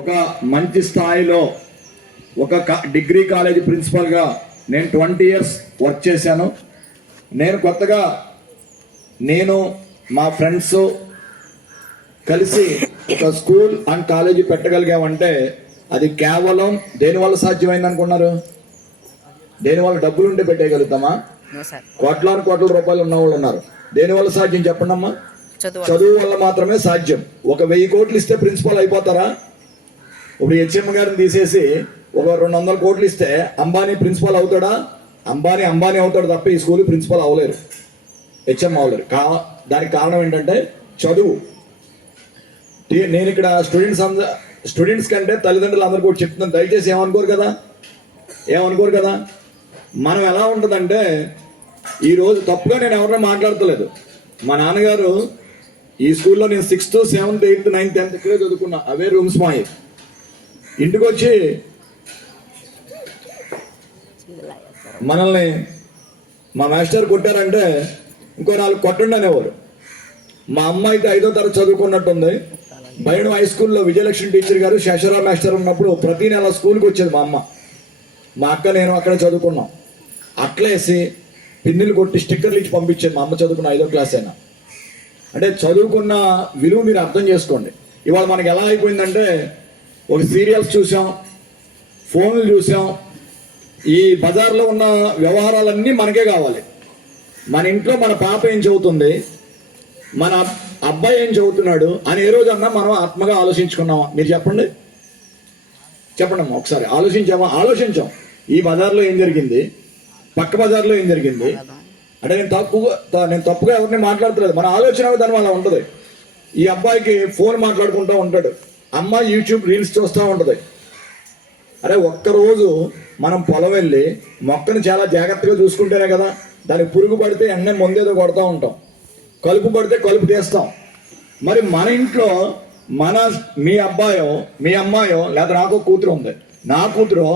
ఒక మంచి స్థాయిలో ఒక డిగ్రీ కాలేజ్ ప్రిన్సిపల్గా నేను 20 years వర్క్ చేశాను. నేను కొత్తగా మా ఫ్రెండ్స్ కలిసి ఒక స్కూల్ అండ్ కాలేజీ పెట్టగలిగామంటే అది కేవలం దేనివల్ల సాధ్యమైంది అనుకున్నారు? దేనివల్ల డబ్బులు ఉంటే పెట్టేయగలుగుతామా? కోట్ల రూపాయలు ఉన్న వాళ్ళు ఉన్నారు. దేనివల్ల సాధ్యం చెప్పండి అమ్మా? చదువు వల్ల మాత్రమే సాధ్యం. ఒక 1000 కోట్లు ఇస్తే ప్రిన్సిపల్ అయిపోతారా? ఇప్పుడు హెచ్ఎం గారిని తీసేసి ఒక 200 కోట్లు ఇస్తే అంబానీ ప్రిన్సిపల్ అవుతాడా? అంబానీ అవుతాడు తప్ప ఈ స్కూల్ ప్రిన్సిపల్ అవ్వలేరు, హెచ్ఎం అవ్వలేరు. దానికి కారణం ఏంటంటే చదువు. నేను ఇక్కడ స్టూడెంట్స్ కంటే తల్లిదండ్రులు అందరూ కూడా చెప్తున్నాను, దయచేసి ఏమనుకోరు కదా. మనం ఎలా ఉంటుందంటే ఈరోజు తప్పుగా నేను ఎవరైనా మాట్లాడతలేదు. మా నాన్నగారు ఈ స్కూల్లో నేను 6th, 7th, 8th, 9th, 10th ఇక్కడే చదువుకున్నా. అవే రూమ్స్ మాయి. ఇంటికి వచ్చి మనల్ని మా మాస్టర్ కొట్టారంటే ఇంకో 4 కొట్టండి అనేవారు. మా అమ్మ అయితే 5వ తరగతి చదువుకున్నట్టుంది. బయట హై స్కూల్లో విజయలక్ష్మి టీచర్ గారు, శేషరావు మాస్టర్ ఉన్నప్పుడు ప్రతి నెల స్కూల్కి వచ్చేది మా అమ్మ. మా అక్క నేను అక్కడే చదువుకున్నాం. అట్లేసి పిన్నులు కొట్టి స్టిక్కర్లు ఇచ్చి పంపించేది మా అమ్మ చదువుకున్న 5వ క్లాస్ అయినా. అంటే చదువుకున్న విలువ మీరు అర్థం చేసుకోండి. ఇవాళ మనకి ఎలా అయిపోయిందంటే ఒక సీరియల్స్ చూసాం, ఫోన్లు చూసాం, ఈ బజార్లో ఉన్న వ్యవహారాలన్నీ మనకే కావాలి. మన ఇంట్లో మన పాప ఏం చదువుతుంది, మన అబ్బాయి ఏం చదువుతున్నాడు అని ఏ రోజన్నా మనం ఆత్మగా ఆలోచించుకున్నామా? మీరు చెప్పండి అమ్మా, ఒకసారి ఆలోచించాం. ఈ బజార్లో ఏం జరిగింది, పక్క బజార్లో ఏం జరిగింది అంటే నేను తప్పుగా ఎవరిని మాట్లాడతలేదు. మన ఆలోచన దాని వల్ల ఉంటుంది. ఈ అబ్బాయికి ఫోన్ మాట్లాడుకుంటూ ఉంటాడు, అమ్మ యూట్యూబ్ రీల్స్ చూస్తూ ఉంటుంది. అరే ఒక్కరోజు మనం పొలం వెళ్ళి మొక్కను చాలా జాగ్రత్తగా చూసుకుంటేనే కదా. దానికి పురుగు పడితే ఎన్నే ముందేదో కొడతా ఉంటాం, కలుపు పడితే కలుపు తీస్తాం. మరి మన ఇంట్లో మీ అబ్బాయో మీ అమ్మాయో లేదా నాకు కూతురు ఉంది, నా కూతురు